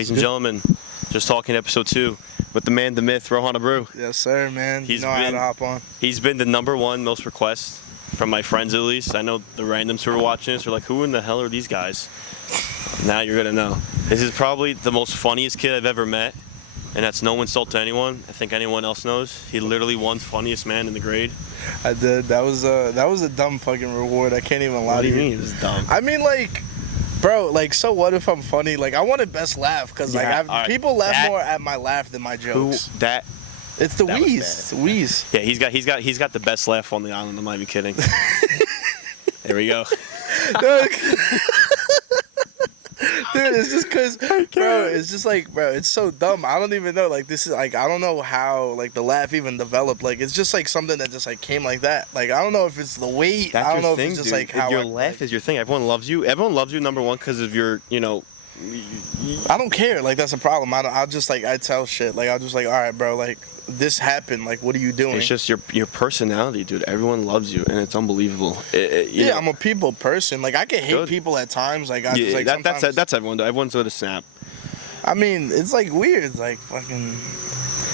Ladies and gentlemen, just talking episode 2 with the man, the myth, Rohan Brew. Yes, sir, man. I had to hop on. He's been the #1 most requests from my friends, at least. I know the randoms who are watching this are like, who in the hell are these guys? Now you're gonna know. This is probably the most funniest kid I've ever met, and that's no insult to anyone. I think anyone else knows. He literally won funniest man in the grade. I did. That was a dumb fucking reward. I can't even lie What to do you. you mean? It was dumb. I mean, like, bro, like, so what if I'm funny? Like, I wanted best laugh because people laugh more at my laugh than my jokes. It's the wheeze. It's the wheeze. Yeah, he's got the best laugh on the island. I'm not even kidding. There we go. Dude, it's just because, bro, it's just like, bro, it's so dumb. I don't even know. Like, this is, like, I don't know how, like, the laugh even developed. Like, it's just, like, something that just, like, came like that. Like, I don't know if it's the weight. That's I don't know thing, if it's just, dude. like, how your laugh is your thing. Everyone loves you. Everyone loves you, #1, because of your, you know. I don't care. Like, that's a problem. I'll just, like, I tell shit. Like, I'll just, like, all right, bro, like, this happened. Like, what are you doing? It's just your personality, dude. Everyone loves you, and it's unbelievable. You know, I'm a people person. Like, I can hate people at times. Like, I just, like, that's everyone, though. Everyone's going to snap. I mean, it's, like, weird. It's, like, fucking...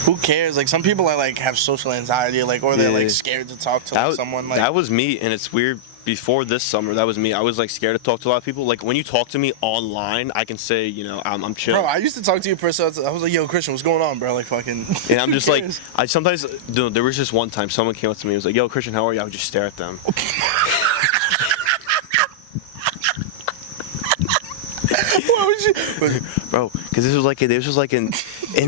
Who cares? Like, some people are, like, have social anxiety, like, or they're, like, scared to talk to like, someone. Like, that was me, and it's weird. Before this summer, that was me. I was like scared to talk to a lot of people. Like when you talk to me online, I can say, you know, I'm chill. Bro, I used to talk to you in person. I was like, yo, Christian, what's going on, bro? Like fucking. And I'm just like, I sometimes, dude, there was just one time someone came up to me and was like, yo, Christian, how are you? I would just stare at them. What would you? Bro, because this was like and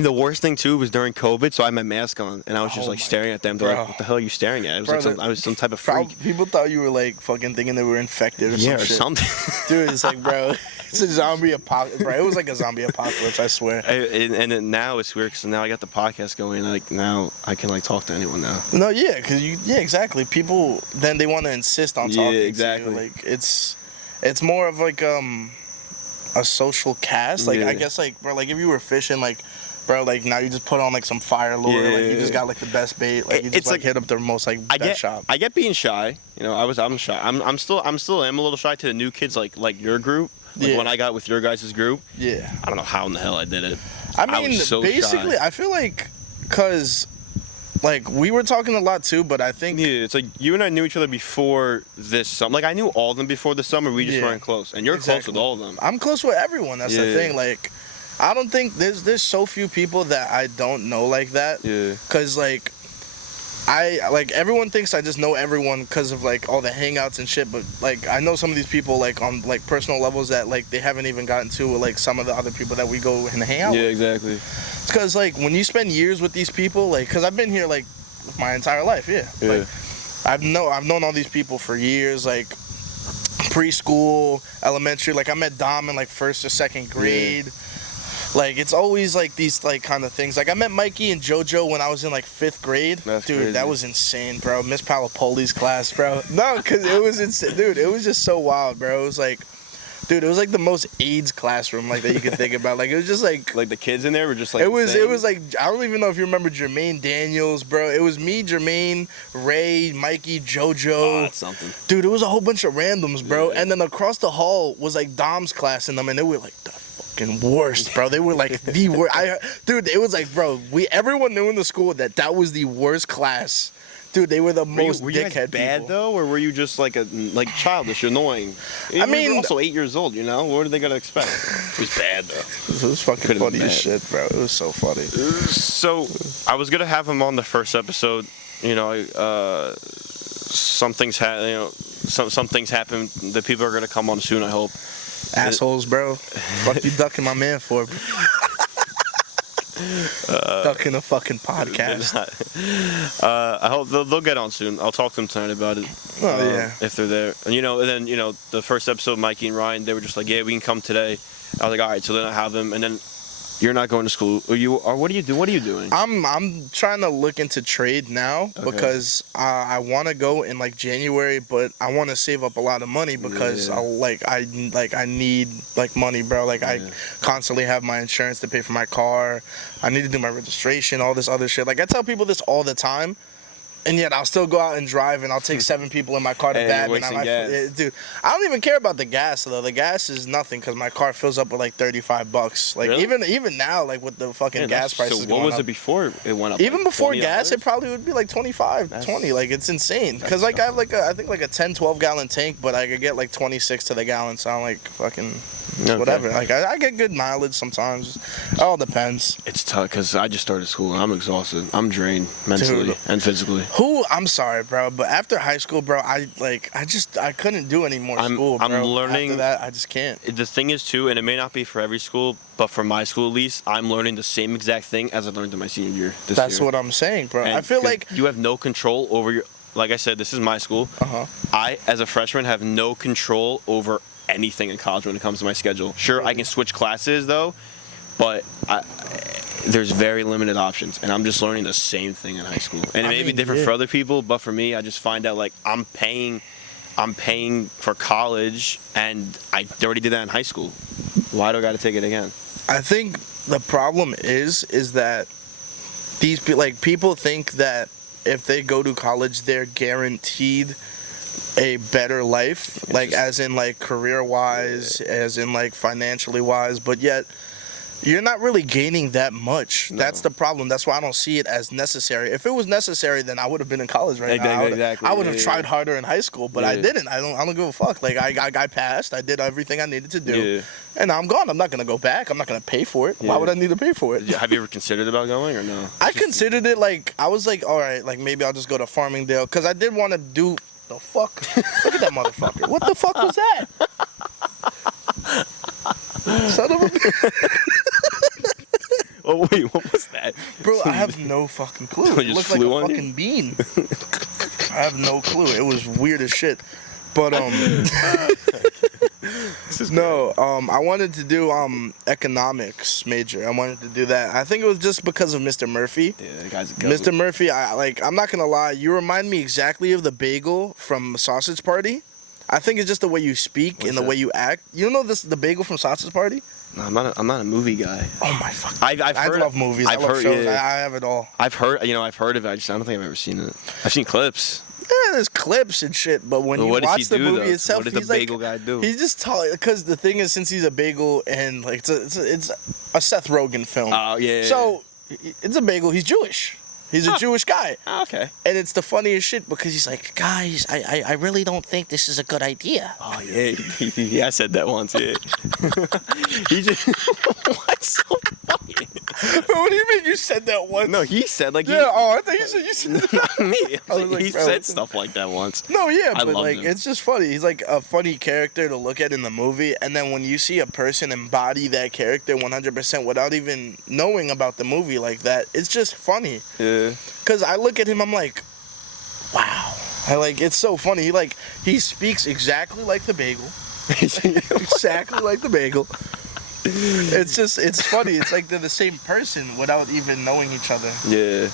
the worst thing too was during COVID, so I had my mask on and I was just like staring at them. They're like, what the hell are you staring at? It was like I was some type of freak. People thought you were like fucking thinking they were infected or some shit. Something. Dude, it's like, bro, it's a zombie apocalypse. Bro, it was like a zombie apocalypse, I swear. And now it's weird because now I got the podcast going. Like now I can like talk to anyone now. No, yeah, because exactly. People then they want to insist on talking. Yeah, exactly. To you. Like it's more of like a social cast. Like I guess like, bro, like if you were fishing, like, bro, like now you just put on like some fire lure, like you just got like the best bait, like you just like hit up the most like best shop. I get being shy, you know. I'm shy. I'm still a little shy to the new kids like your group. Like when I got with your guys' group. Yeah. I don't know how in the hell I did it. I mean, I was so basically, shy. I feel like cause like we were talking a lot too, but I think it's like you and I knew each other before this summer. Like I knew all of them before the summer. We just weren't close, and you're close with all of them. I'm close with everyone. That's the thing. Like, I don't think there's so few people that I don't know like that. Yeah. Cause like, everyone thinks I just know everyone because of like all the hangouts and shit. But like I know some of these people like on like personal levels that like they haven't even gotten to with like some of the other people that we go and hang out with. Yeah, exactly. Because like when you spend years with these people, like, because I've been here like my entire life, like I've known all these people for years, like preschool, elementary. Like I met Dom in like 1st or 2nd grade. Like it's always like these like kind of things. Like I met Mikey and JoJo when I was in like 5th grade. Dude, crazy. That was insane, bro. Miss Palapoli's class, bro. No, because it was insane, dude. It was just so wild, bro. It was like. Dude, it was like the most AIDS classroom like that you could think about. Like it was just like the kids in there were just like it was like I don't even know if you remember Jermaine Daniels, bro. It was me, Jermaine, Ray, Mikey, JoJo. Oh, that's something. Dude, it was a whole bunch of randoms, bro. Yeah. And then across the hall was like Dom's class in them, and they were like the fucking worst, bro. They were like the worst. Dude, it was like, bro, everyone knew in the school that was the worst claess. Dude, they were the most were dickhead you guys bad people. Though, or were you just like childish, annoying? I mean, you were also 8 years old. You know, what are they gonna expect? It was bad though. It was fucking funny as shit, bro. It was so funny. So I was gonna have him on the first episode. You know, some things some things happen. The people are gonna come on soon. I hope. Assholes, bro. Fuck you ducking my man for? Ducking a fucking podcast. I hope they'll get on soon. I'll talk to them tonight about it. Oh yeah, if they're there. And then the first episode, Mikey and Ryan, they were just like, yeah, we can come today. I was like, all right. So then I have them, and then you're not going to school. Or what do you do? What are you doing? I'm trying to look into trade now because I want to go in like January, but I want to save up a lot of money because I need like money, bro. Like I constantly have my insurance to pay for my car. I need to do my registration, all this other shit. Like I tell people this all the time. And yet I'll still go out and drive, and I'll take 7 people in my car to Baton. Dude, I don't even care about the gas though. The gas is nothing because my car fills up with like $35. Like Really? even now, like with the fucking gas prices So going what was up. it before it went up? Even like before $20? gas, it probably would be like 25, 20. Like it's insane. Because like I have like I think like a 10, 12 gallon tank, but I could get like 26 to the gallon. So I'm like fucking. Whatever. Like I get good mileage sometimes. It all depends. It's tough because I just started school and I'm exhausted. I'm drained mentally and physically. I'm sorry, bro, but after high school, bro, I couldn't do any more school, bro. I'm learning. After that, I just can't. The thing is too, and it may not be for every school, but for my school at least, I'm learning the same exact thing as I learned in my senior year. That's what I'm saying, bro. And I feel like you have no control over your. Like I said, this is my school. I, as a freshman, have no control over anything in college when it comes to my schedule. Sure, I can switch classes though, but there's very limited options, and I'm just learning the same thing in high school. And it may be different for other people, but for me, I just find out like I'm paying for college, and I already did that in high school. Why do I got to take it again? I think the problem is that these people think that if they go to college, they're guaranteed a better life, like as in like career wise, as in like financially wise, but yet you're not really gaining that much. No. That's the problem. That's why I don't see it as necessary. If it was necessary, then I would have been in college right now. I would have tried harder in high school, but I didn't. I don't give a fuck. Like I passed. I did everything I needed to do, and now I'm gone. I'm not gonna go back. I'm not gonna pay for it. Why would I need to pay for it? Have you ever considered about going or no? I considered it. Like I was like, all right, like maybe I'll just go to Farmingdale because I did want to do. The fuck? Look at that motherfucker. What the fuck was that? Son of a... Oh, wait, what was that? Bro, I have no fucking clue. It looked like a fucking bean. I have no clue. It was weird as shit. But, no, I wanted to do economics major. I wanted to do that. I think it was just because of Mr. Murphy. Yeah, that guy's a goat. Mr. Murphy, I'm not gonna lie, you remind me exactly of the bagel from Sausage Party. I think it's just the way you speak and the way you act. You know the bagel from Sausage Party? No, I'm not a movie guy. Oh my fuck! I love movies. I love shows. I have it all. I've heard of it. I don't think I've ever seen it. I've seen clips. Yeah, there's clips and shit, but when you watch the movie itself, what does the bagel guy do? He's just tall. Because the thing is, since he's a bagel and like it's a Seth Rogen film. Oh yeah. So it's a bagel. He's Jewish. He's a Jewish guy. Oh, okay. And it's the funniest shit because he's like, guys, I really don't think this is a good idea. Oh yeah, he I said that once. Yeah. He just what's so funny? But what do you mean you said that once? No, he said like I thought you said not me. He said stuff like that once. No, yeah, but like him. it's just funny. He's like a funny character to look at in the movie, and then when you see a person embody that character 100% without even knowing about the movie like that, it's just funny. Yeah. Cause I look at him, I'm like, wow. It's so funny. He speaks exactly like the bagel. Exactly like the bagel. It's funny. It's like they're the same person without even knowing each other. Yeah.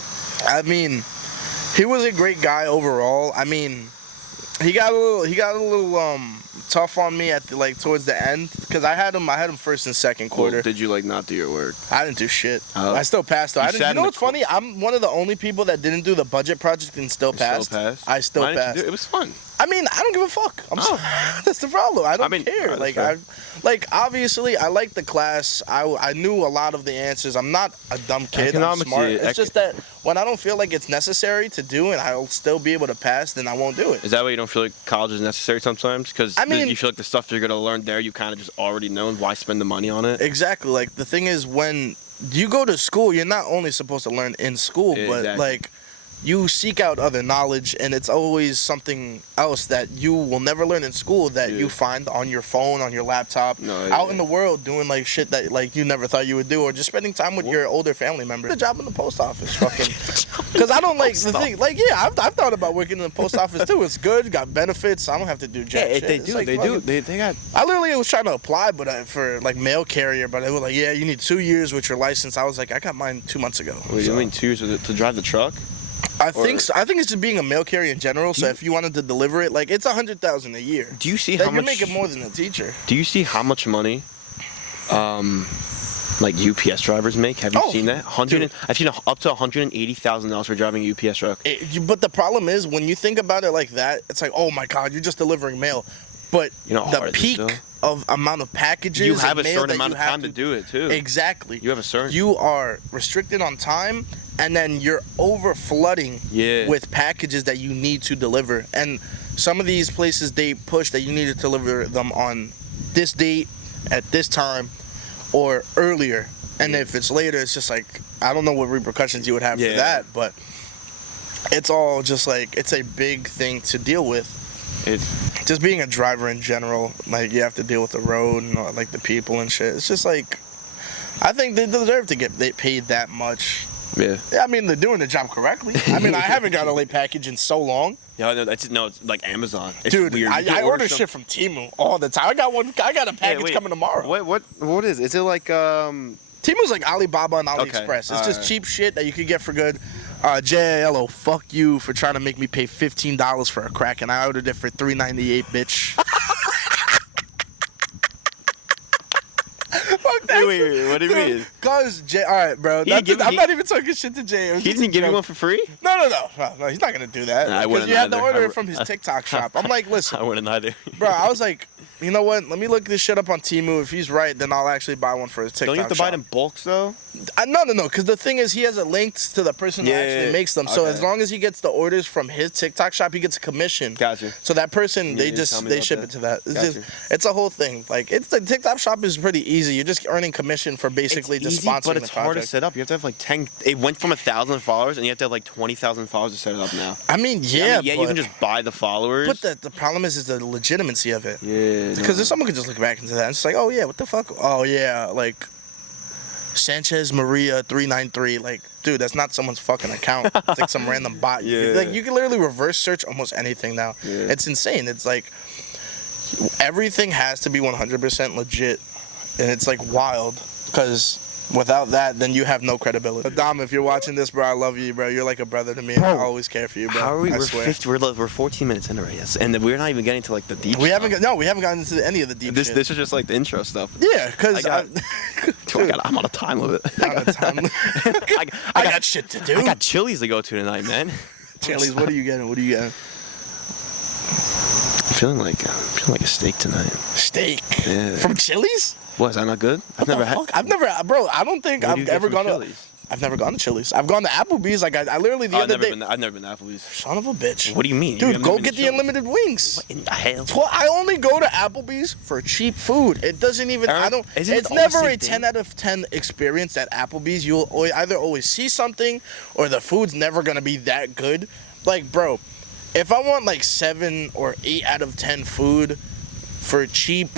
I mean, he was a great guy overall. I mean, he got a little tough on me at towards the end because I had him first and second quarter. Well, did you not do your work? I didn't do shit. Oh. I still passed though. You know what's funny? I'm one of the only people that didn't do the budget project and still passed. I still passed. It was fun. I mean, I don't give a fuck. That's the problem. I don't care. Obviously, I like the class. I knew a lot of the answers. I'm not a dumb kid. I'm smart. It's just that when I don't feel like it's necessary to do and I'll still be able to pass, then I won't do it. Is that why you don't feel like college is necessary sometimes? Because you feel like the stuff you're going to learn there, you kind of just already know, and why spend the money on it? Exactly. The thing is, when you go to school, you're not only supposed to learn in school, but you seek out other knowledge, and it's always something else that you will never learn in school that you find on your phone, on your laptop, out in the world doing shit that you never thought you would do, or just spending time with your older family members. A job in the post office, fucking. Because I don't like the thing. I've thought about working in the post office too. It's good, got benefits. I don't have to do jack shit. They got. I literally was trying to apply, but for mail carrier, but they were like, yeah, you need 2 years with your license. I was like, I got mine 2 months ago. Wait, you mean 2 years to drive the truck? I think so. I think it's just being a mail carrier in general. So if you wanted to deliver it, it's $100,000 a year. Do you see how much you're making more than a teacher? Do you see how much money, like UPS drivers make? Have you seen that? Dude. I've seen up to $180,000 for driving a UPS truck. But the problem is, when you think about it like that, it's like, oh my God, you're just delivering mail. But You know how the hard it is, peak though? of amount of packages, You have and a mail certain that amount you of have time to do it too. Exactly. You have a certain. You are restricted on time, and then you're over flooding with packages that you need to deliver. And some of these places, they push that you need to deliver them on this date at this time or earlier. And if it's later, it's just like, I don't know what repercussions you would have for that, but it's all just like, it's a big thing to deal with. Just being a driver in general, like, you have to deal with the road and like the people and shit. It's just like, I think they deserve to get paid that much. Yeah. I mean, they're doing the job correctly. I mean, I haven't got a late package in so long. Yeah, no, it's like Amazon. It's Dude, weird. I order shit from Temu all the time. I got a package coming tomorrow. What is? Is it like Temu's like Alibaba and AliExpress. It's just cheap shit that you could get for good. JLO, fuck you for trying to make me pay $15 for a crack, and I ordered it for $3.98, bitch. Fuck that. Wait, what do you mean? Cause Jay, all right, bro. I'm not even talking shit to Jay. He didn't give you one for free? No. He's not gonna do that. I wouldn't Because you had to either. order it from his TikTok shop. I'm like, listen, I wouldn't either. bro. I was like, you know what? Let me look this shit up on Temu. If he's right, then I'll actually buy one for his TikTok shop. Don't you have to buy it in bulks though? No. Because the thing is, he has a link to the person who actually makes them. So as long as he gets the orders from his TikTok shop, he gets a commission. Gotcha. So that person, they ship it to that. It's a whole thing. Like, the TikTok shop is pretty easy. You're just earning commission for basically just sponsoring the project. But it's hard to set up. You have to have like 10. It went from 1,000 followers, and you have to have like 20,000 followers to set it up now. I mean, you can just buy the followers. But the problem is the legitimacy of it. Yeah. Because if someone could just look back into that and it's like, oh yeah, what the fuck? Oh yeah, like Sanchez Maria 393. Like, dude, that's not someone's fucking account. It's like some random bot. You can literally reverse search almost anything now. Yeah. It's insane. It's like everything has to be 100% legit, and it's like wild because without that, then you have no credibility. Dom, if you're watching this, bro, I love you, bro. You're like a brother to me. Bro, I always care for you, bro. How are we? I We're swear. 50, we're 14 minutes in already, and we're not even getting to like the deep. We haven't gotten into any of the deep. This is just like the intro stuff. Yeah, because I'm on a time limit. I got shit to do. I got Chili's to go to tonight, man. Chili's. What are you getting? I'm feeling like a steak tonight. Steak? Yeah. From Chili's? What, is that not good? I've never had. Bro, I don't think I've ever gone to. I've never gone to Chili's. I've gone to Applebee's. Like, I literally the other day. I've never been to Applebee's. Son of a bitch. What do you mean? Dude, go get the unlimited wings. What in the hell? I only go to Applebee's for cheap food. It doesn't even. It's never a 10 out of 10 experience at Applebee's. You'll either always see something, or the food's never gonna be that good. Like, bro, if I want like 7 or 8 out of 10 food for cheap,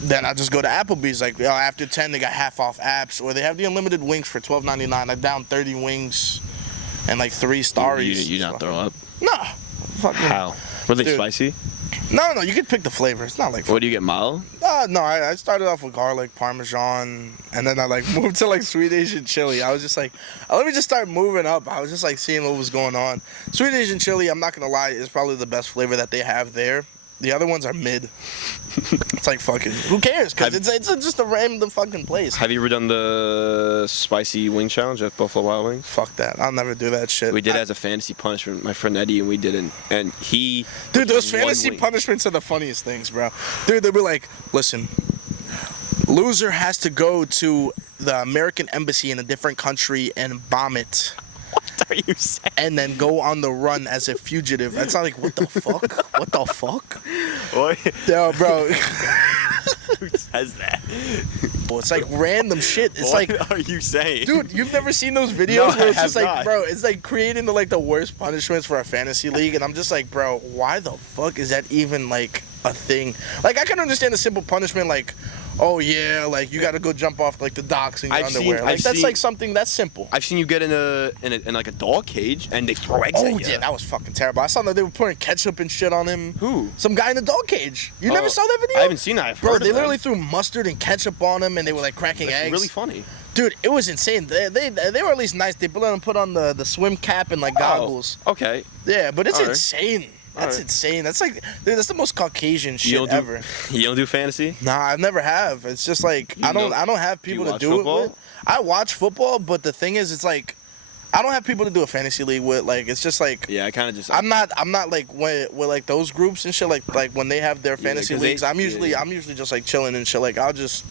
then I just go to Applebee's. Like, after 10, they got half off apps, or they have the unlimited wings for $12.99. I down 30 wings and like 3 Starries. You not throw up? Nah. How? Were they spicy? No. You can pick the flavor. It's not like. What do you get, mild? No. I started off with garlic, Parmesan, and then I like moved to like sweet Asian chili. I was just like, let me just start moving up. I was just like seeing what was going on. Sweet Asian chili, I'm not gonna lie, is probably the best flavor that they have there. The other ones are mid. It's like fucking. Who cares? Because it's just a random fucking place. Have you ever done the spicy wing challenge at Buffalo Wild Wings? Fuck that. I'll never do that shit. We did it as a fantasy punishment. My friend Eddie and we did it, and he. Dude, those fantasy punishments are the funniest things, bro. Dude, they'll be like, listen, loser has to go to the American embassy in a different country and bomb it. What are you saying? And then go on the run as a fugitive. That's not like, what the fuck? What the fuck? What? Yo, bro. Who says that? It's like random shit. It's what like, are you saying? Dude, you've never seen those videos No, where it's I just have like, not. bro, it's like creating the worst punishments for a fantasy league, and I'm just like, bro, why the fuck is that even like a thing? Like, I can understand a simple punishment like, oh yeah, like you gotta go jump off like the docks in your underwear. Like something that's simple. I've seen you get in like a dog cage and they throw eggs at you. Oh yeah, that was fucking terrible. I saw that they were pouring ketchup and shit on him. Who? Some guy in the dog cage. You never saw that video? I haven't seen that. I've Bro, heard they of literally them. threw mustard and ketchup on him, and they were like cracking eggs. Really funny. Dude, it was insane. They were at least nice. They put on the swim cap and like goggles. Okay. Yeah, but it's All right. insane. That's right. insane. That's like, dude, that's the most Caucasian shit ever. You don't do fantasy? Nah, I never have. It's just like I don't have people to do it with. I watch football, but the thing is, it's like I don't have people to do a fantasy league with. Like, it's just like Yeah, I kind of just. I'm not like with like those groups and shit. Like when they have their fantasy 'cause leagues, I'm usually just like chilling and shit. Like I'll just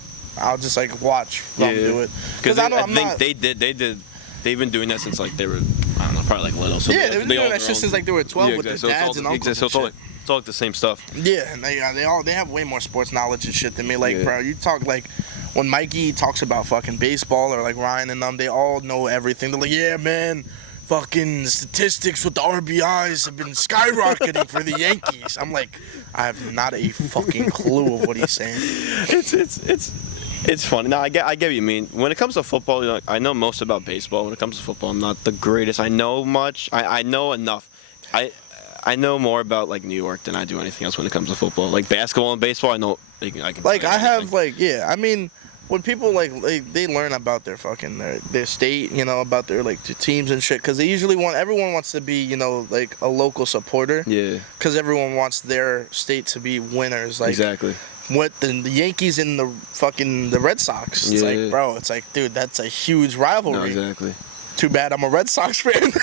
like watch them do it because I think they did. They've been doing that since like they were, I don't know, probably like little. So yeah, they've been doing that shit since like they were 12 with their dads and uncles. So it's all like the same stuff. Yeah, and they have way more sports knowledge and shit than me. Like, bro, you talk like when Mikey talks about fucking baseball or like Ryan and them, they all know everything. They're like, yeah, man, fucking statistics with the RBIs have been skyrocketing for the Yankees. I'm like, I have not a fucking clue of what he's saying. It's funny. No, I get what you mean. When it comes to football, I know most about baseball. When it comes to football, I'm not the greatest. I know much. I know enough. I know more about like New York than I do anything else when it comes to football. Like basketball and baseball, I know. I can. Like I have like I mean, when people like they learn about their fucking their state, about their like their teams and shit, because they usually everyone wants to be like a local supporter. Yeah. Because everyone wants their state to be winners. Like exactly. What the Yankees and the Red Sox. It's like, bro, it's like, dude, that's a huge rivalry. No, exactly. Too bad I'm a Red Sox fan.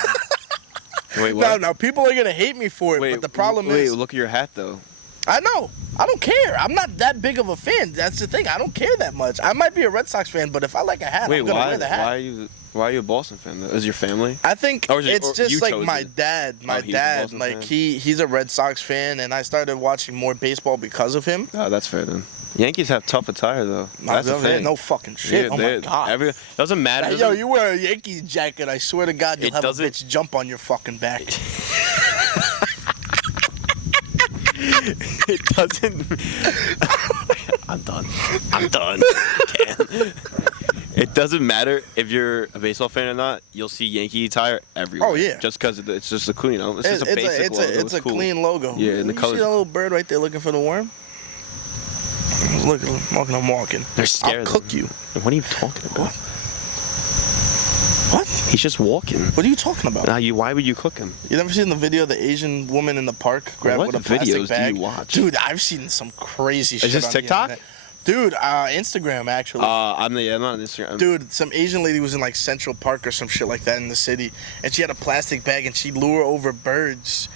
Wait, what? Now people are gonna hate me for it, but the problem is. Wait, look at your hat though. I know. I don't care. I'm not that big of a fan. That's the thing. I don't care that much. I might be a Red Sox fan, but if I like a hat, I'm gonna wear the hat. Why are you a Boston fan though? Is your family? I think it's just like my dad. My dad, like fan? he's a Red Sox fan, and I started watching more baseball because of him. Oh, that's fair then. Yankees have tough attire though. That's the thing. No fucking shit. Oh my god. Doesn't matter. Yo, you wear a Yankees jacket, I swear to God, you'll have a bitch jump on your fucking back. It doesn't. I'm done. It doesn't matter if you're a baseball fan or not. You'll see Yankee attire everywhere. Oh yeah. Just because it's just a cool, it's just a basic logo. It's a clean logo. Yeah, and the colors. See that little bird right there looking for the worm? Look, I'm walking. They're scared. I'll cook you. What are you talking about? What? He's just walking. What are you talking about? Why would you cook him? You never seen the video of the Asian woman in the park grabbed with a plastic bag? What videos do you watch? Dude, I've seen some crazy shit. Is this TikTok? Dude, Instagram actually. I'm not on Instagram. Dude, some Asian lady was in like Central Park or some shit like that in the city, and she had a plastic bag and she'd lure over birds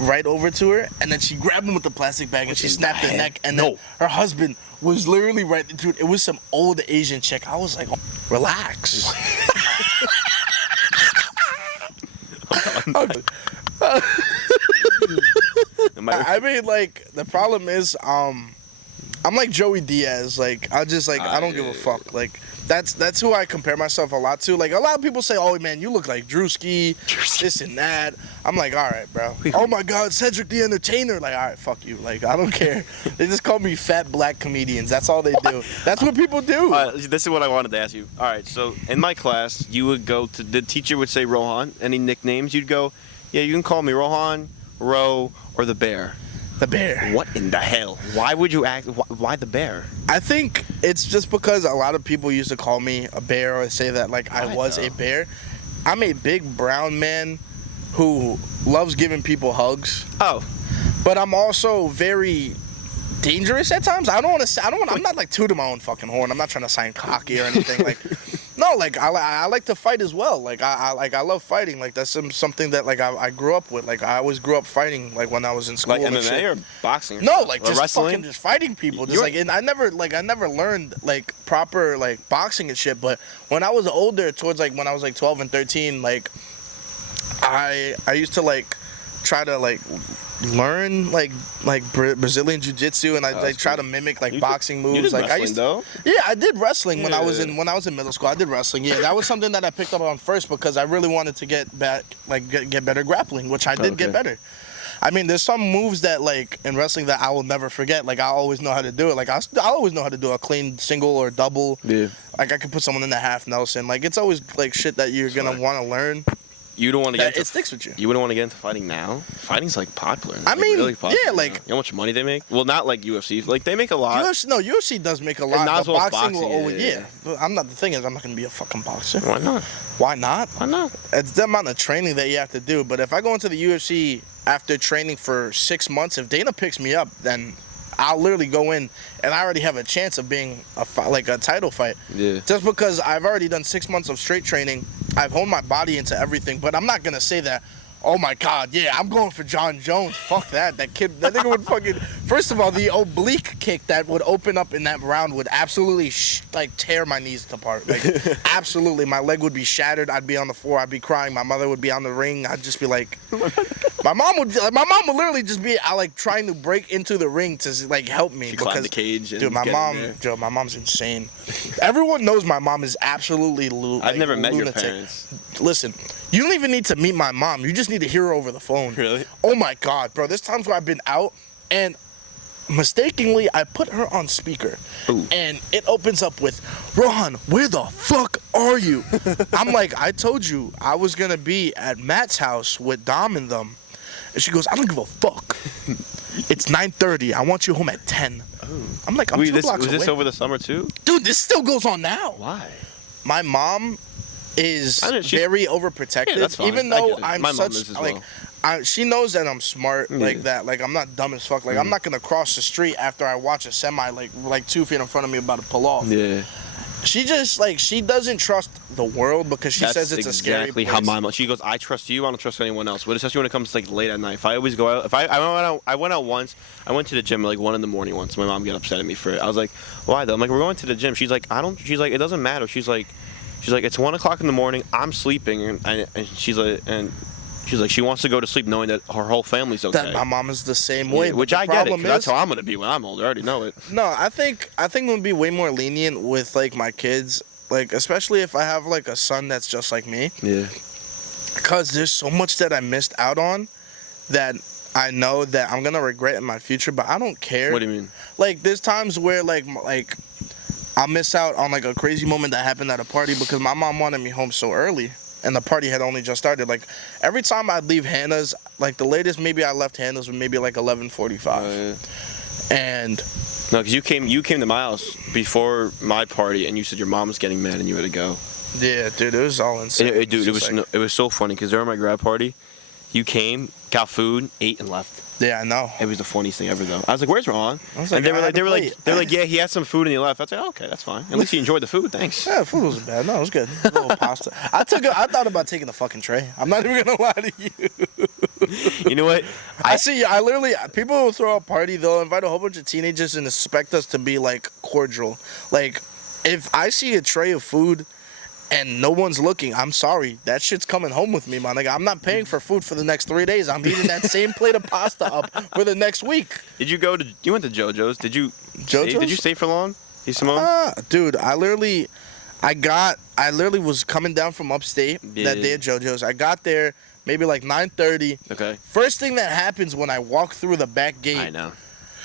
right over to her, and then she grabbed them with the plastic bag and she snapped their neck, and then her husband was literally right. Dude, it was some old Asian chick. I was like, oh, relax. I mean, like the problem is, I'm like Joey Diaz. Like I don't give a fuck. Like that's who I compare myself a lot to. Like a lot of people say, "Oh man, you look like Drewski, this and that." I'm like, all right, bro. Oh my God, Cedric the Entertainer. Like, all right, fuck you. Like I don't care. They just call me fat black comedians. That's all they do. That's what people do. This is what I wanted to ask you. All right, so in my class, you would go to the teacher would say Rohan. Any nicknames? You'd go, yeah, you can call me Rohan, Ro, or the Bear. The Bear. What in the hell? Why would you act? Why the Bear? I think it's just because a lot of people used to call me a bear or say that like I was a bear. I'm a big brown man who loves giving people hugs. Oh. But I'm also very dangerous at times. I'm not like tooting my own fucking horn. I'm not trying to sound cocky or anything. Like, no, like I like to fight as well. Like I love fighting. Like that's something that like I grew up with. Like I always grew up fighting. Like when I was in school. Like MMA or boxing? No, like just wrestling? fucking just fighting people. Just like, and I never learned like proper like boxing and shit. But when I was older, towards like when I was like 12 and 13, like I used to like try to like learn like Brazilian jiu-jitsu, and I like try to mimic like boxing moves. You did like wrestling, though? Yeah, I did wrestling when I was in middle school. I did wrestling. Yeah, that was something that I picked up on first because I really wanted to get better grappling, which I did get better. I mean, there's some moves that like in wrestling that I will never forget. Like I always know how to do it. Like I always know how to do a clean single or double. Yeah. Like I could put someone in the half Nelson. Like it's always like shit that you're gonna want to learn. You don't want to get into, it sticks with you. You wouldn't want to get into fighting now? Fighting's like popular. I mean, really popular yeah, like you know how much money they make? Well, not like UFC. Like they make a lot. UFC does make a lot. And not as well as boxing boxing, will always, yeah. But I'm not. The thing is, I'm not gonna be a fucking boxer. Why not? Why not? Why not? It's the amount of training that you have to do. But if I go into the UFC after training for 6 months, if Dana picks me up, then I'll literally go in and I already have a chance of being a title fight. Yeah. Just because I've already done 6 months of straight training, I've honed my body into everything. But I'm not gonna say that. Oh my God, yeah, I'm going for John Jones. Fuck that. That nigga would fucking. First of all, the oblique kick that would open up in that round would absolutely tear my knees apart. Like, absolutely, my leg would be shattered. I'd be on the floor. I'd be crying. My mother would be on the ring. I'd just be like, my mom would literally just be trying to break into the ring to help me. She climbed the cage. And my mom's insane. Everyone knows my mom is absolutely I've never met lunatic. your parents. Listen, you don't even need to meet my mom. You just need to hear her over the phone. Really? Oh my God, bro. There's times where I've been out and mistakenly I put her on speaker. Ooh. And it opens up with, Rohan, where the fuck are you? I'm like, I told you I was going to be at Matt's house with Dom and them. And she goes, I don't give a fuck. It's 9:30. I want you home at 10. Oh. I'm like, I'm 2 blocks away. Was this over the summer too? Dude, this still goes on now. Why? My mom is very overprotective. Yeah, that's fine. Even though I'm my such mom is as well. she knows that I'm smart like that. Like, I'm not dumb as fuck. Like, I'm not gonna cross the street after I watch a semi like 2 feet in front of me about to pull off. Yeah. She just she doesn't trust the world because she says it's a scary place. Exactly how my mom. She goes, I trust you. I don't trust anyone else. But especially when it comes to late at night. If I always go out, I went out once. I went to the gym at 1 a.m. once. My mom got upset at me for it. I was like, why though? I'm like, we're going to the gym. She's like, She's like, it doesn't matter. She's like, it's 1 o'clock in the morning. I'm sleeping, and she's like, she wants to go to sleep knowing that her whole family's okay. That my mom is the same way. Yeah, which I get it. That's how I'm gonna be when I'm older. I already know it. No, I think I'm gonna be way more lenient with my kids. Especially if I have a son that's just like me. Yeah. Because there's so much that I missed out on that I know that I'm gonna regret in my future, but I don't care. What do you mean? There's times where I'll miss out on a crazy moment that happened at a party because my mom wanted me home so early and the party had only just started. Every time I'd leave Hannah's, the latest maybe I left Hannah's was maybe 11:45. And no, because you came to my house before my party and you said your mom was getting mad and you had to go. Yeah, dude, it was all insane. It was so funny because during my grad party, you came, got food, ate, and left. Yeah, I know. It was the funniest thing ever, though. I was like, "Where's Rohan?" And they were like, "Yeah, he had some food and he left." I was like, oh, "Okay, that's fine. At least he enjoyed the food. Thanks." Yeah, the food wasn't bad. No, it was good. A little pasta. I thought about taking the fucking tray. I'm not even gonna lie to you. You know what? I literally, people will throw a party. They'll invite a whole bunch of teenagers and expect us to be cordial. If I see a tray of food and no one's looking, I'm sorry. That shit's coming home with me, man. I'm not paying for food for the next 3 days. I'm eating that same plate of pasta up for the next week. You went to JoJo's? Did you stay for long? Dude, I literally was coming down from upstate that day at JoJo's. I got there maybe 9:30. Okay. First thing that happens when I walk through the back gate. I know.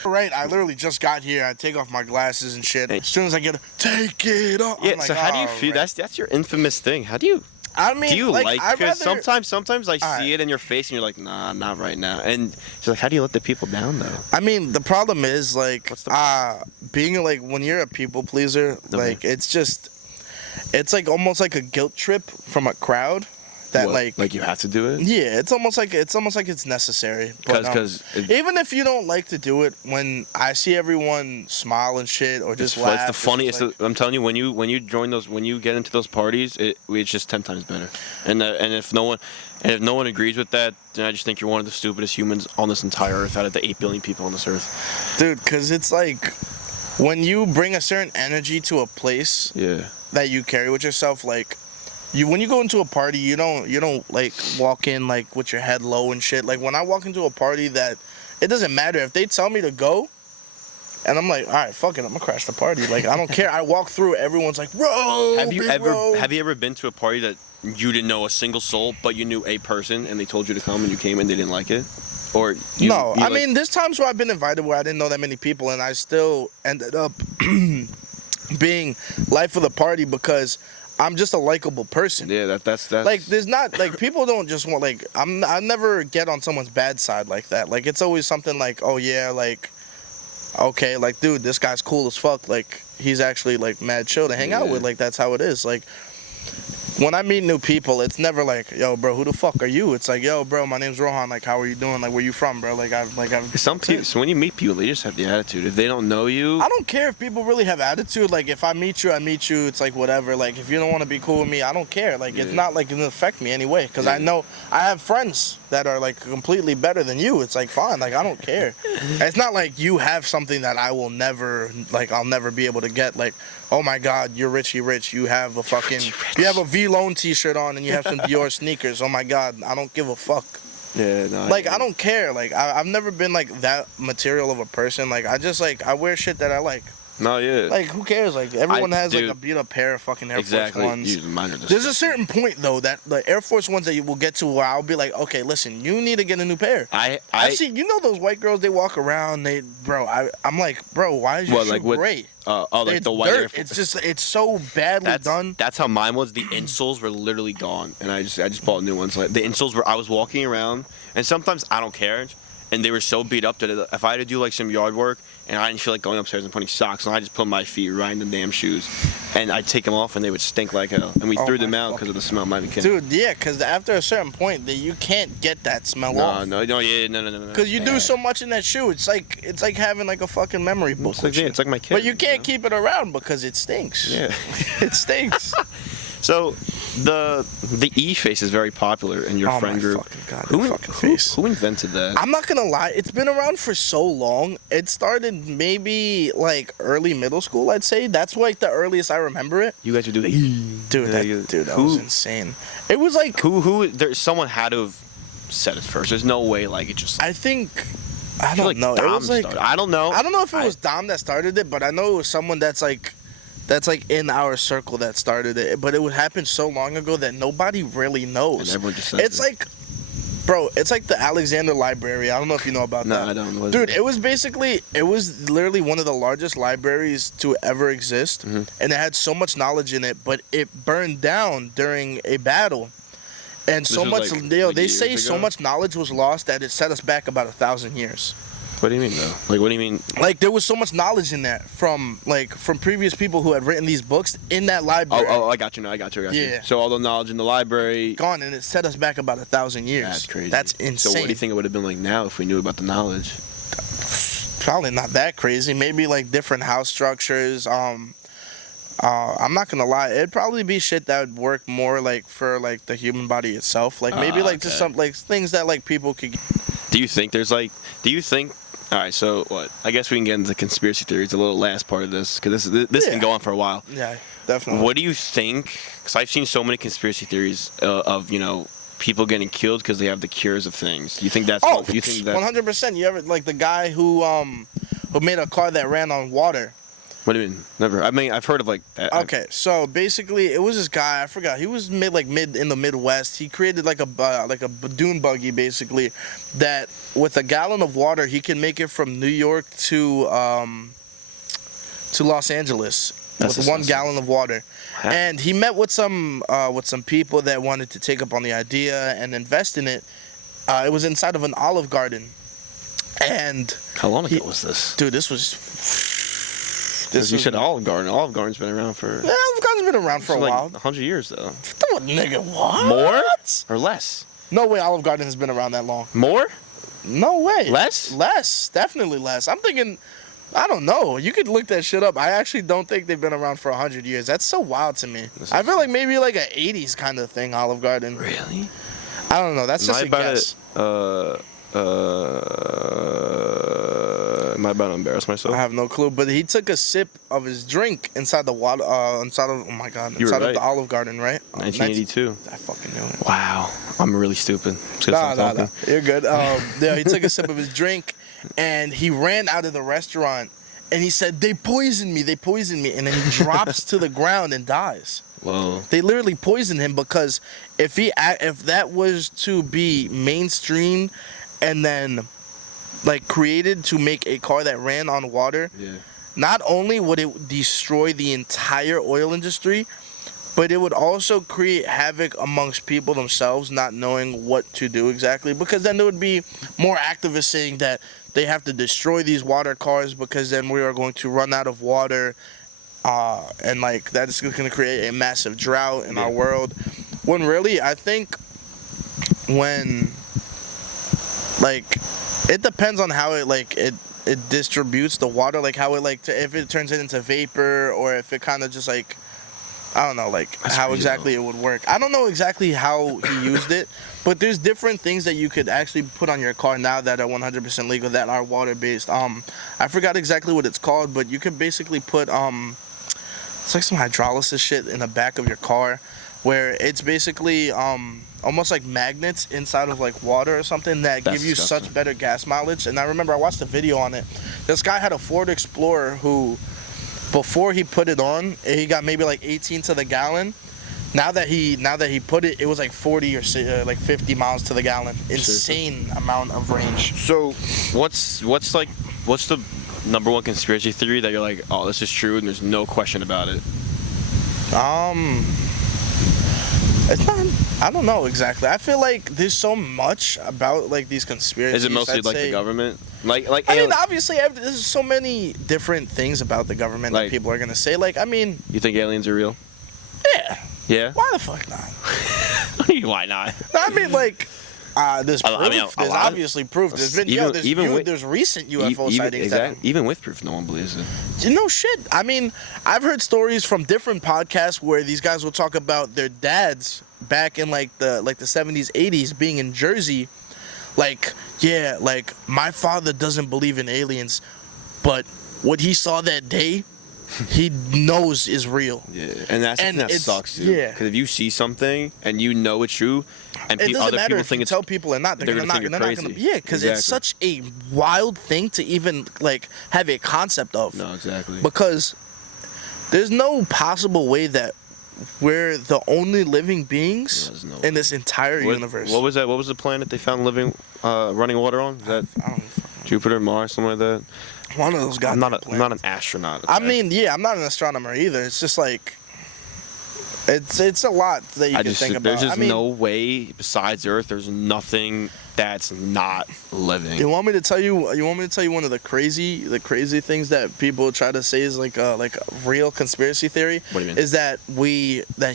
Right, I literally just got here. I take off my glasses and shit. As soon as I take it off. Yeah. So how do you feel? Right. That's your infamous thing. How do you? I mean, do you because sometimes I see it in your face and you're like, nah, not right now. And she's how do you let the people down though? I mean, the problem is being when you're a people pleaser, it's almost like a guilt trip from a crowd. That you have to do it. Yeah, it's almost like it's necessary. Because even if you don't like to do it, when I see everyone smile and shit or just laugh, it's the funniest. I'm telling you, when you join those, when you get into those parties, it's just 10 times better. And if no one agrees with that, then I just think you're one of the stupidest humans on this entire earth out of the 8 billion people on this earth. Dude, because it's when you bring a certain energy to a place, that you carry with yourself, when you go into a party, you don't walk in with your head low and shit. When I walk into a party, that it doesn't matter if they tell me to go, and I'm all right, fuck it, I'm gonna crash the party. I don't care. I walk through, everyone's bro. Have you ever been to a party that you didn't know a single soul, but you knew a person, and they told you to come, and you came and they didn't like it? Or no? I mean, there's times where I've been invited where I didn't know that many people, and I still ended up being life of the party because I'm just a likable person. Yeah, that's there's not people don't just want I never get on someone's bad side like that. It's always something oh yeah, okay, dude, this guy's cool as fuck. He's actually mad chill to hang out with. That's how it is. when I meet new people, it's never like, yo, bro, who the fuck are you? It's like, yo, bro, my name's Rohan. Like, how are you doing? Like, where you from, bro? Some people. So when you meet people, they just have the attitude. If they don't know you, I don't care if people really have attitude. Like, if I meet you, I meet you. It's like whatever. Like, if you don't want to be cool with me, I don't care. Like, it's not like it doesn't affect me anyway. Because I know I have friends that are like completely better than you. It's like fine. Like, I don't care. It's not like you have something that I will never like. I'll never be able to get. Like, oh my God, you're Richie Rich. You have a fucking, you have a V-Lone t-shirt on and you have some Dior sneakers. Oh my God, I don't give a fuck. Yeah, no. Like, I don't care. Like, I've never been like that material of a person. Like, I just like, I wear shit that I like. No, yeah. Like, who cares? Like, everyone has like a beat up pair of fucking Air Force Ones. There's a certain point though that the Air Force Ones that you will get to where I'll be like, okay, listen, you need to get a new pair. I see. You know those white girls? They walk around. I'm like, bro, why is your shoe gray? Like the white Air Force. It's just, it's so badly done. That's how mine was. The insoles were literally gone, and I just bought new ones. Like the insoles were, I was walking around, and sometimes I don't care, and they were so beat up that if I had to do like some yard work and I didn't feel like going upstairs and putting socks on, I just put my feet right in the damn shoes, and I'd take them off and they would stink like hell, and we threw them out because of the smell. Dude, yeah, because after a certain point, that you can't get that smell off. No. Because you do so much in that shoe. It's like having like a fucking memory book. It's like my kid. But you can't keep it around because it stinks. Yeah, it stinks. So the E face is very popular in your friend group. Who invented that? I'm not gonna lie, it's been around for so long. It started maybe like early middle school, I'd say. That's like the earliest I remember it. You guys would do that, dude. That was insane. It was like someone had to have said it first. There's no way like it just. I don't know. It was like I don't know. I don't know if it was Dom that started it, but I know it was someone that's like in our circle that started it, but it would happen so long ago that nobody really knows. And everyone just says it's like, bro, it's like the Alexander Library. I don't know if you know about that. No, I don't know. Dude, it was literally one of the largest libraries to ever exist, and it had so much knowledge in it, but it burned down during a battle. And so much, they say so much knowledge was lost that it set us back about 1,000 years. What do you mean though? Like, what do you mean? Like, there was so much knowledge in there from previous people who had written these books in that library. Oh, I got you. Yeah. So all the knowledge in the library gone, and it set us back about 1,000 years. That's crazy. That's insane. So what do you think it would have been like now if we knew about the knowledge? Probably not that crazy. Maybe like different house structures. I'm not gonna lie. It'd probably be shit that would work more like for like the human body itself. Like maybe just some like things that like people could. Do you think all right, so what? I guess we can get into conspiracy theories, a little last part of this, because this can go on for a while. Yeah, definitely. What do you think? Because I've seen so many conspiracy theories of people getting killed because they have the cures of things. Do you think that's? Oh, 100%. You ever like the guy who made a car that ran on water? What do you mean? Never. I mean, I've heard of like that. Okay, so basically, it was this guy. I forgot. He was mid in the Midwest. He created like a dune buggy, basically, that with a gallon of water, he can make it from New York to Los Angeles with 1 gallon of water. And he met with some people that wanted to take up on the idea and invest in it. It was inside of an Olive Garden. And how long ago was this? Dude, this was. You said Olive Garden. Olive Garden's been around for. Yeah, Olive Garden's been around for a while. 100 years though. Nigga, what? More or less? No way. Olive Garden has been around that long. More? No way. Less? Less. Definitely less. I'm thinking. I don't know. You could look that shit up. I actually don't think they've been around for 100 years. That's so wild to me. I feel like maybe like an 80s kind of thing. Olive Garden. Really? I don't know. That's just a guess. Am I about to embarrass myself? I have no clue. But he took a sip of his drink inside the water. Inside of the Olive Garden, right? 1982. I fucking knew it. Wow, I'm really stupid. Nah. You're good. Yeah, he took a sip of his drink, and he ran out of the restaurant, and he said, "They poisoned me. They poisoned me," and then he drops to the ground and dies. Whoa. They literally poisoned him because if that was to be mainstream and then like created to make a car that ran on water, not only would it destroy the entire oil industry, but it would also create havoc amongst people themselves not knowing what to do exactly, because then there would be more activists saying that they have to destroy these water cars because then we are going to run out of water. and like that's going to create a massive drought in our world. When really, I think when like it depends on how it distributes the water, like how it if it turns it into vapor or if it kind of just like, I don't know, like That's how crazy, exactly though. it would work. I don't know exactly how he used it, but there's different things that you could actually put on your car now that are 100% legal that are water based. I forgot exactly what it's called, but you could basically put it's like some hydrolysis shit in the back of your car, where it's basically almost like magnets inside of like water or something that That's give you disgusting. such better gas mileage. And I remember I watched a video on it. This guy had a Ford Explorer who, before he put it on, he got maybe like 18 to the gallon. Now that he put it, it was like 40 or like 50 miles to the gallon. Insane amount of range. So, what's the number one conspiracy theory that you're like, oh, this is true and there's no question about it? It's not. I don't know exactly. I feel like there's so much about like these conspiracies. Is it mostly I'd like the say. government? Like I mean, obviously, there's so many different things about the government that Like- people are gonna say. Like, I mean, you think aliens are real? yeah. Yeah. Why the fuck not? Why not? No, I mean, like, there's proof. I mean, a there's lot of- obviously proof. There's been there's recent UFO sightings. Even with proof, no one believes it. No shit. I mean, I've heard stories from different podcasts where these guys will talk about their dads back in like the 70s, 80s being in Jersey. Like, yeah, like my father doesn't believe in aliens, but what he saw that day, he knows is real. Yeah, and that's the thing that sucks, dude. Yeah. Because if you see something and you know it's true, and It doesn't other matter people if think you it's tell people or not. They're gonna think you're not crazy. gonna. Yeah, because it's such a wild thing to even like have a concept of. No, exactly. Because there's no possible way that we're the only living beings There's no in this entire universe. What was that? What was the planet they found living, running water on? Is that I don't fucking Jupiter, Mars, something like that? know. One of those goddamn I'm not planets. an astronaut. I okay? mean, yeah, I'm not an astronomer either. It's just like it's a lot that you can think about. There's just I mean, no way besides Earth. There's nothing that's not living. You want me to tell you? You want me to tell you one of the crazy things that people try to say is like a real conspiracy theory? What do you mean? Is that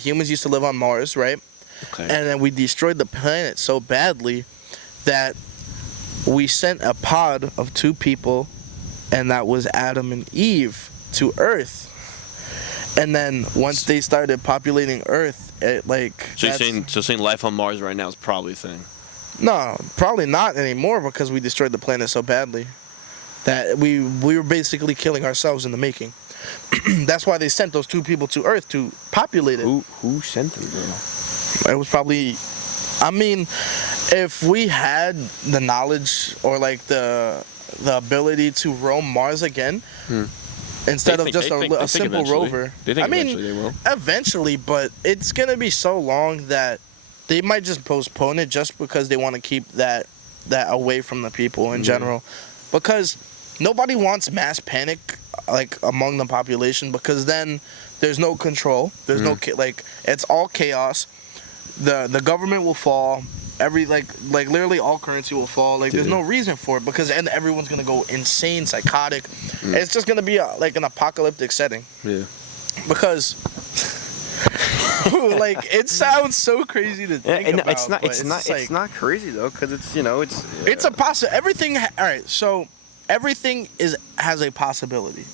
humans used to live on Mars, right? Okay. And then we destroyed the planet so badly that we sent a pod of 2 people, and that was Adam and Eve, to Earth. And then once they started populating Earth, it like So you're saying life on Mars right now is probably a thing. no, probably not anymore because we destroyed the planet so badly that we were basically killing ourselves in the making. That's why they sent those 2 people to Earth to populate it. Who sent them, bro? It was probably, I mean, if we had the knowledge or like the ability to roam Mars again, instead of just a simple eventually. rover. They think I mean, eventually they will. eventually, but it's gonna be so long that they might just postpone it just because they want to keep that away from the people in general, because nobody wants mass panic like among the population, because then there's no control. There's no it's all chaos. The government will fall. Like literally all currency will fall. Like there's no reason for it, because and everyone's gonna go insane, psychotic. It's just gonna be like an apocalyptic setting. Yeah. Because like it sounds so crazy to think about. It's not crazy though, because it's It's a everything. All right, so everything has a possibility.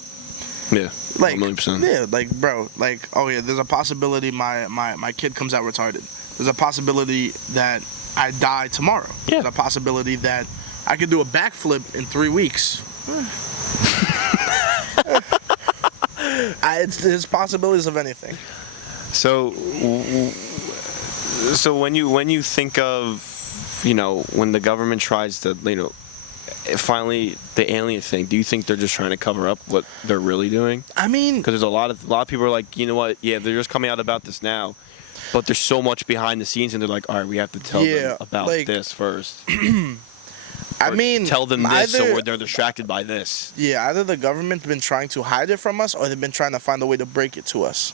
Yeah. Like 1,000,000%. yeah, like bro, like oh yeah, there's a possibility my kid comes out retarded. There's a possibility that I die tomorrow. Yeah. There's a possibility that I could do a backflip in 3 weeks. There's possibilities of anything. So when you think of, when the government tries to, finally the alien thing, do you think they're just trying to cover up what they're really doing? I mean, Because there's a lot of people are like, you know what? Yeah, they're just coming out about this now, but there's so much behind the scenes, and they're like, all right, we have to tell them about this first. I mean, tell them this either, so they're distracted by this. Yeah, either the government's been trying to hide it from us, or they've been trying to find a way to break it to us.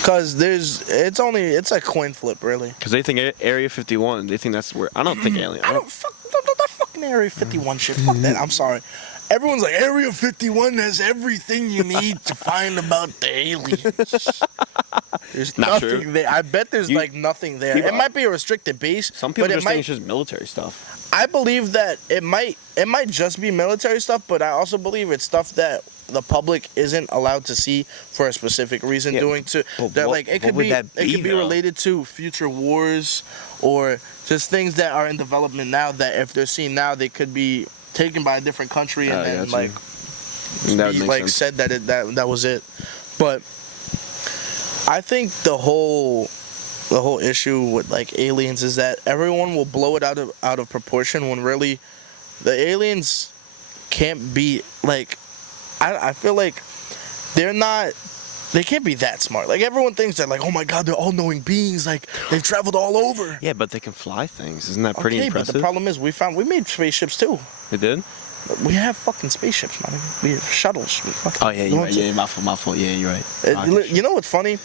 Because it's a coin flip, really. Because they think Area 51, they think that's where. I don't think alien. I don't fucking Area 51 shit. Fuck that. I'm sorry. Everyone's like, Area 51 has everything you need to find about the aliens. There's Not nothing true. there. I bet there's You- like nothing there. people- It might be a restricted base. Some people but just think it's just military stuff. I believe that it might just be military stuff, but I also believe it's stuff that the public isn't allowed to see for a specific reason. Yeah, but That what- like it what could would be that it be, could be though? related to future wars or just things that are in development now that if they're seen now they could be taken by a different country and then gotcha. like That would be, make like sense. said that was it. But I think the whole issue with like aliens is that everyone will blow it out of proportion when really the aliens can't be like I feel like they can't be that smart. Like everyone thinks that like, oh my god, they're all knowing beings, like they've traveled all over. Yeah, but they can fly things. Isn't that pretty Okay, impressive? but the problem is we made spaceships too. They did? We have fucking spaceships, man. We have shuttles. We fucking Oh yeah, you're right. Yeah, my fault. Yeah, you're right. You know what's funny?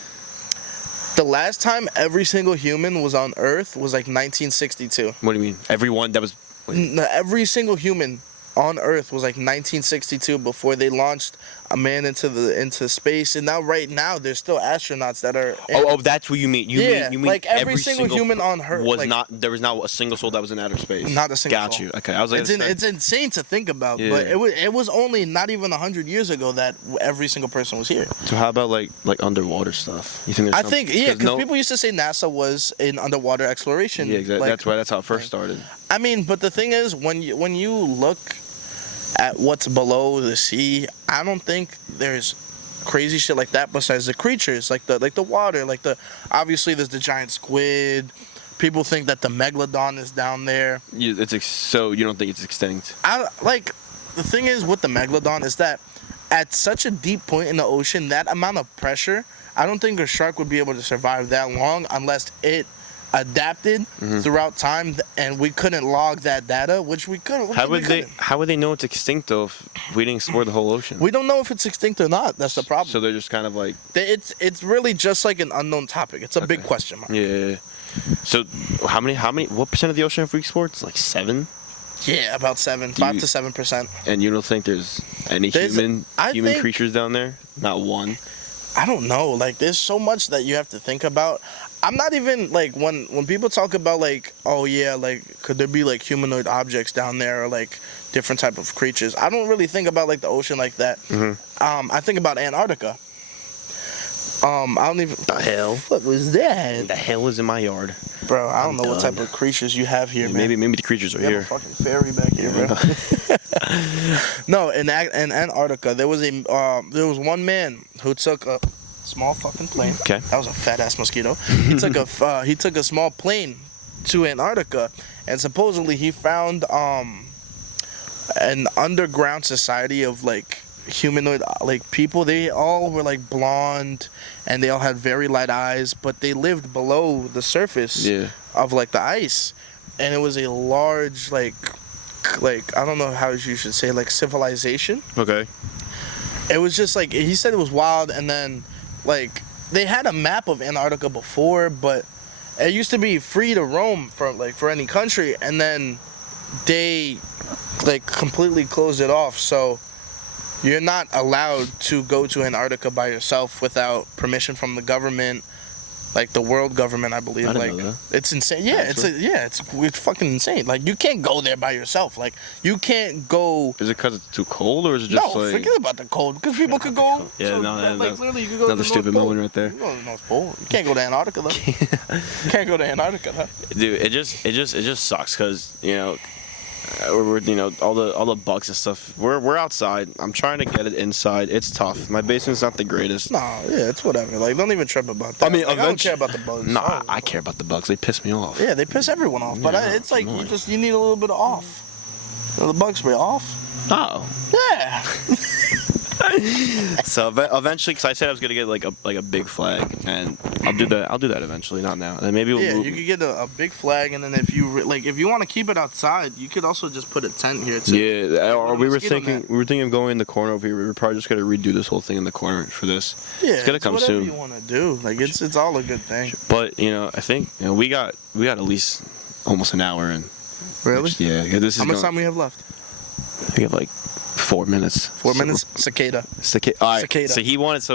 The last time every single human was on Earth was like 1962. What do you mean? Everyone that was. Every single human on Earth was like 1962 before they launched a man into space, and right now there's still astronauts that are. Oh, that's what you mean. You mean like every single human on Earth was like, not. There was not a single soul that was in outer space. Not a single Got soul. you. Okay, I was like, it's insane to think about, Yeah. but it was only not even 100 years ago that every single person was here. So how about like underwater stuff? You think? I think because people used to say NASA was in underwater exploration. Yeah, exactly. Like, That's how it first started. I mean, but the thing is, when you look at what's below the sea, I don't think there's crazy shit like that besides the creatures, like the water, obviously there's the giant squid. People think that the megalodon is down there. So you don't think it's extinct? The thing is with the megalodon is that at such a deep point in the ocean, that amount of pressure, I don't think a shark would be able to survive that long unless it adapted throughout time, and we couldn't log that data, which we could. How would they know it's extinct though if we didn't explore the whole ocean? We don't know if it's extinct or not. That's the problem. So they're just kind of like. It's really just like an unknown topic. It's a big question mark. Yeah. So how many? What percent of the ocean have we explored? It's like 7. Yeah, about 5 to 7%. And you don't think there's any human creatures down there? Not one. I don't know. Like, there's so much that you have to think about. I'm not even like when people talk about like, oh yeah, like could there be like humanoid objects down there or like different type of creatures? I don't really think about like the ocean like that. I think about Antarctica. I don't even. The hell? What was that? The hell is in my yard? Bro, I don't know what done. type of creatures you have here, man. Maybe the creatures are We have here. a fucking ferry back here, bro. No, in Antarctica, there was one man who took a small fucking plane. Okay. That was a fat ass mosquito. He took a small plane to Antarctica, and supposedly he found an underground society of like humanoid like people. They all were like blonde and they all had very light eyes, but they lived below the surface of like the ice, and it was a large like I don't know how you should say, like civilization. Okay. It was just like he said it was wild, and then like they had a map of Antarctica before, but it used to be free to roam for any country, and then they like completely closed it off. So you're not allowed to go to Antarctica by yourself without permission from the government, like the world government, I believe. I didn't know that. It's insane. Yeah, it's fucking insane. Like you can't go there by yourself. Like you can't go. Is it because it's too cold, or is it just like? Forget about the cold. Because people could go. Yeah, literally, you could go another to the stupid North Pole. moment right there. You go to the North Pole. You can't go to Antarctica though. Can't go to Antarctica though. Dude, it just sucks because we're all the bugs and stuff. We're outside. I'm trying to get it inside. It's tough. My basement's not the greatest. No, yeah, it's whatever. Like, don't even trip about that. I mean, I don't care about the bugs. Nah, I care about the bugs. They piss me off. Yeah, they piss everyone off. But it's like annoying. you need a little bit of off. The bug spray off. Oh. Yeah. So eventually, because I said I was gonna get like a big flag, and I'll do that eventually, not now. And maybe you could get a big flag, and then if you want to keep it outside, you could also just put a tent here too. Yeah, or we were mosquito thinking of going in the corner over here. We were probably just gonna redo this whole thing in the corner for this. Yeah, it's gonna come whatever soon. you want to do, like it's all a good thing. But I think we got at least almost an hour in. Really? Yeah. This is How much time we have left? we have like 4 minutes. 4 minutes. Cicada. All right. Cicada. So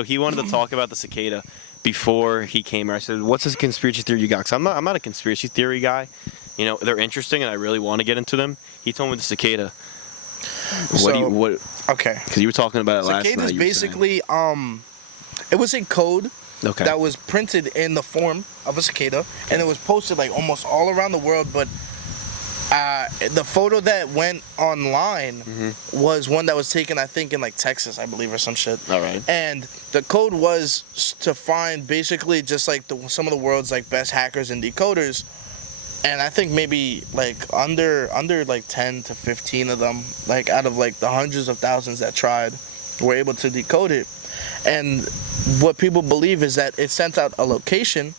he wanted to talk about the cicada before he came here. I said, "What's this conspiracy theory you got?" Because I'm not a conspiracy theory guy. You know, they're interesting and I really want to get into them. He told me the cicada. What? Okay. Because you were talking about it last night. Cicada is basically it was a code that was printed in the form of a cicada, and it was posted like almost all around the world. But the photo that went online was one that was taken, I think, in like Texas, I believe, or some shit. All right. And the code was to find basically just like some of the world's like best hackers and decoders. And I think maybe like under like 10 to 15 of them, like out of like the hundreds of thousands that tried, were able to decode it. And what people believe is that it sent out a location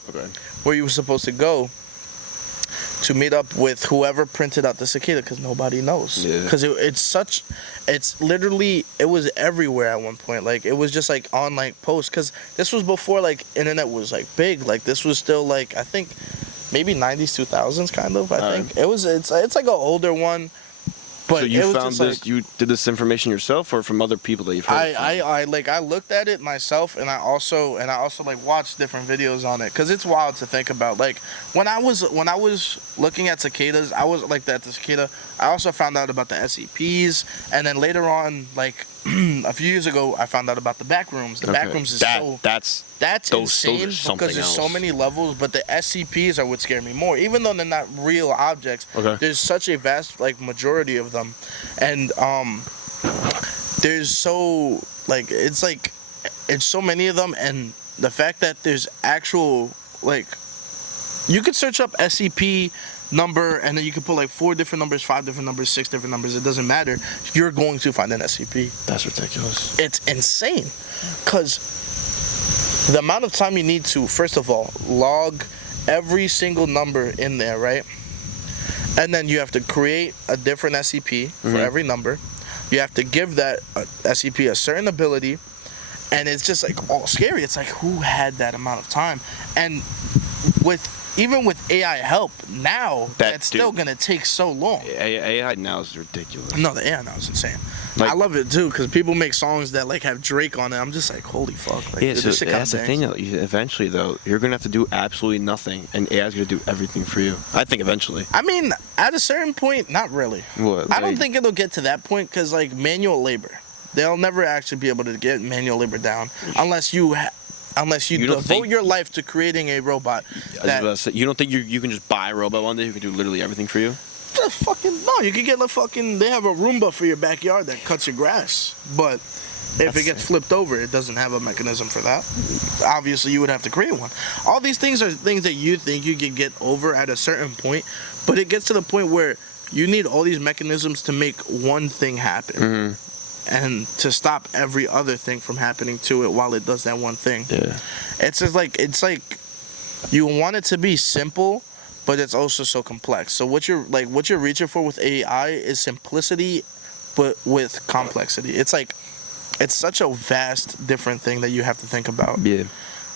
where you were supposed to go to meet up with whoever printed out the cicada, because nobody knows. Because it's literally, it was everywhere at one point. Like, it was just like on like posts, because this was before like internet was like big. Like, this was still like, I think maybe 90s, 2000s kind of, I think. It's like an older one. But so you it was found just this? like, You did this information yourself, or from other people that you've heard? I looked at it myself, and I also like watched different videos on it, because it's wild to think about. Like when I was looking at cicadas, I was like the cicada. I also found out about the SCPs, and then later on, like a few years ago, I found out about the back rooms. The back rooms is that's insane because there's so many levels. But the SCPs are what scare me more, even though they're not real objects. There's such a vast like majority of them, and there's so like it's so many of them, and the fact that there's actual like you could search up SCP number, and then you can put like 4 different numbers, 5 different numbers, 6 different numbers. It doesn't matter. You're going to find an SCP. That's ridiculous. It's insane, because the amount of time you need to, first of all, log every single number in there, right? And then you have to create a different SCP for every number. You have to give that SCP a certain ability, and it's just like all scary. It's like, who had that amount of time? And even with AI help now, that's still gonna take so long. AI now is ridiculous. No, the AI now is insane. Like, I love it too, because people make songs that like have Drake on it. I'm just like, holy fuck. Like, yeah, so this shit that's the thing though. Eventually though, you're gonna have to do absolutely nothing, and AI's gonna do everything for you. I think eventually. I mean, at a certain point, not really. What? I don't think it'll get to that point, because like manual labor, they'll never actually be able to get manual labor down unless you devote your life to creating a robot. You don't think you can just buy a robot one day who can do literally everything for you? No, you could get they have a Roomba for your backyard that cuts your grass. But if it gets flipped over, it doesn't have a mechanism for that. Obviously, you would have to create one. All these things are things that you think you could get over at a certain point, but it gets to the point where you need all these mechanisms to make one thing happen. And to stop every other thing from happening to it while it does that one thing. Yeah. It's like you want it to be simple, but it's also so complex. So what you're reaching for with AI is simplicity, but with complexity. It's such a vast different thing that you have to think about. Yeah.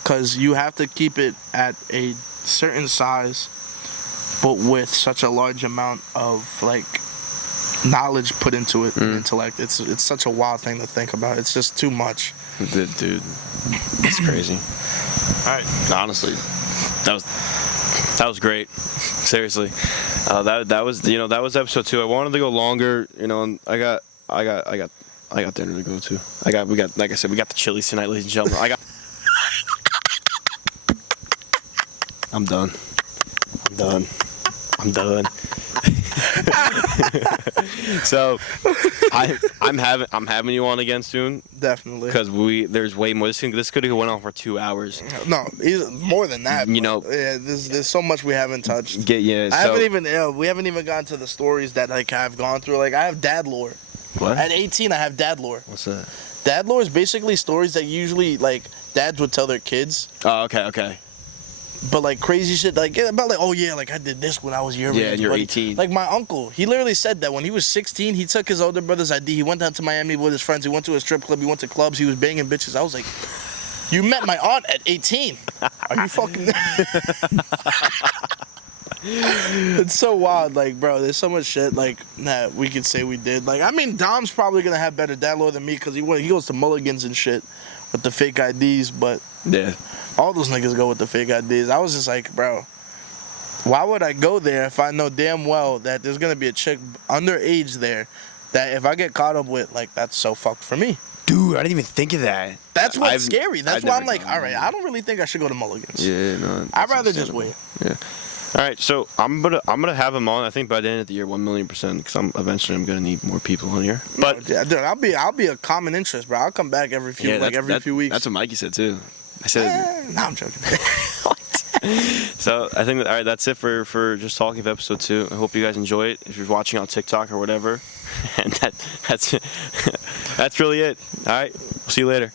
Because you have to keep it at a certain size, but with such a large amount of like knowledge put into it and intellect. It's such a wild thing to think about. It's just too much. Dude, it's crazy. All right, honestly, that was great. Seriously, that was episode 2. I wanted to go longer, and I got dinner to go to. We got like I said, we got the Chili's tonight, ladies and gentlemen. I'm done. So I'm having you on again soon. Definitely. Because there's way more. This could have went on for 2 hours. No, more than that. Yeah, there's so much we haven't touched. We haven't even gotten to the stories that like I've gone through. Like I have dad lore. What? At 18, I have dad lore. What's that? Dad lore is basically stories that usually like dads would tell their kids. Oh, okay. But like crazy shit, like about like, oh yeah, like I did this when I was your age. Yeah, and you're 18. Like my uncle, he literally said that when he was 16, he took his older brother's ID. He went down to Miami with his friends. He went to a strip club. He went to clubs. He was banging bitches. I was like, you met my aunt at 18. Are you fucking? It's so wild, like, bro. There's so much shit like that we could say we did. Like, I mean, Dom's probably gonna have better dad lore than me because he goes to Mulligans and shit with the fake IDs. But Yeah. all those niggas go with the fake IDs. I was just like, bro, why would I go there if I know damn well that there's gonna be a chick underage there that if I get caught up with, like, that's so fucked for me. Dude, I didn't even think of that. That's what's scary. That's I've why I'm never like, gone all right, there. I don't really think I should go to Mulligan's. Yeah, no. I'd rather just wait. Yeah. All right, so I'm gonna have him on. I think by the end of the year, 1,000,000%, because I'm gonna need more people on here. But yeah, dude, I'll be a common interest, bro. I'll come back every few few weeks. That's what Mikey said too. I said. Nah, I'm joking. So I think all right, that's it for just talking of episode 2. I hope you guys enjoy it. If you're watching on TikTok or whatever, and that's really it. All right, we'll see you later.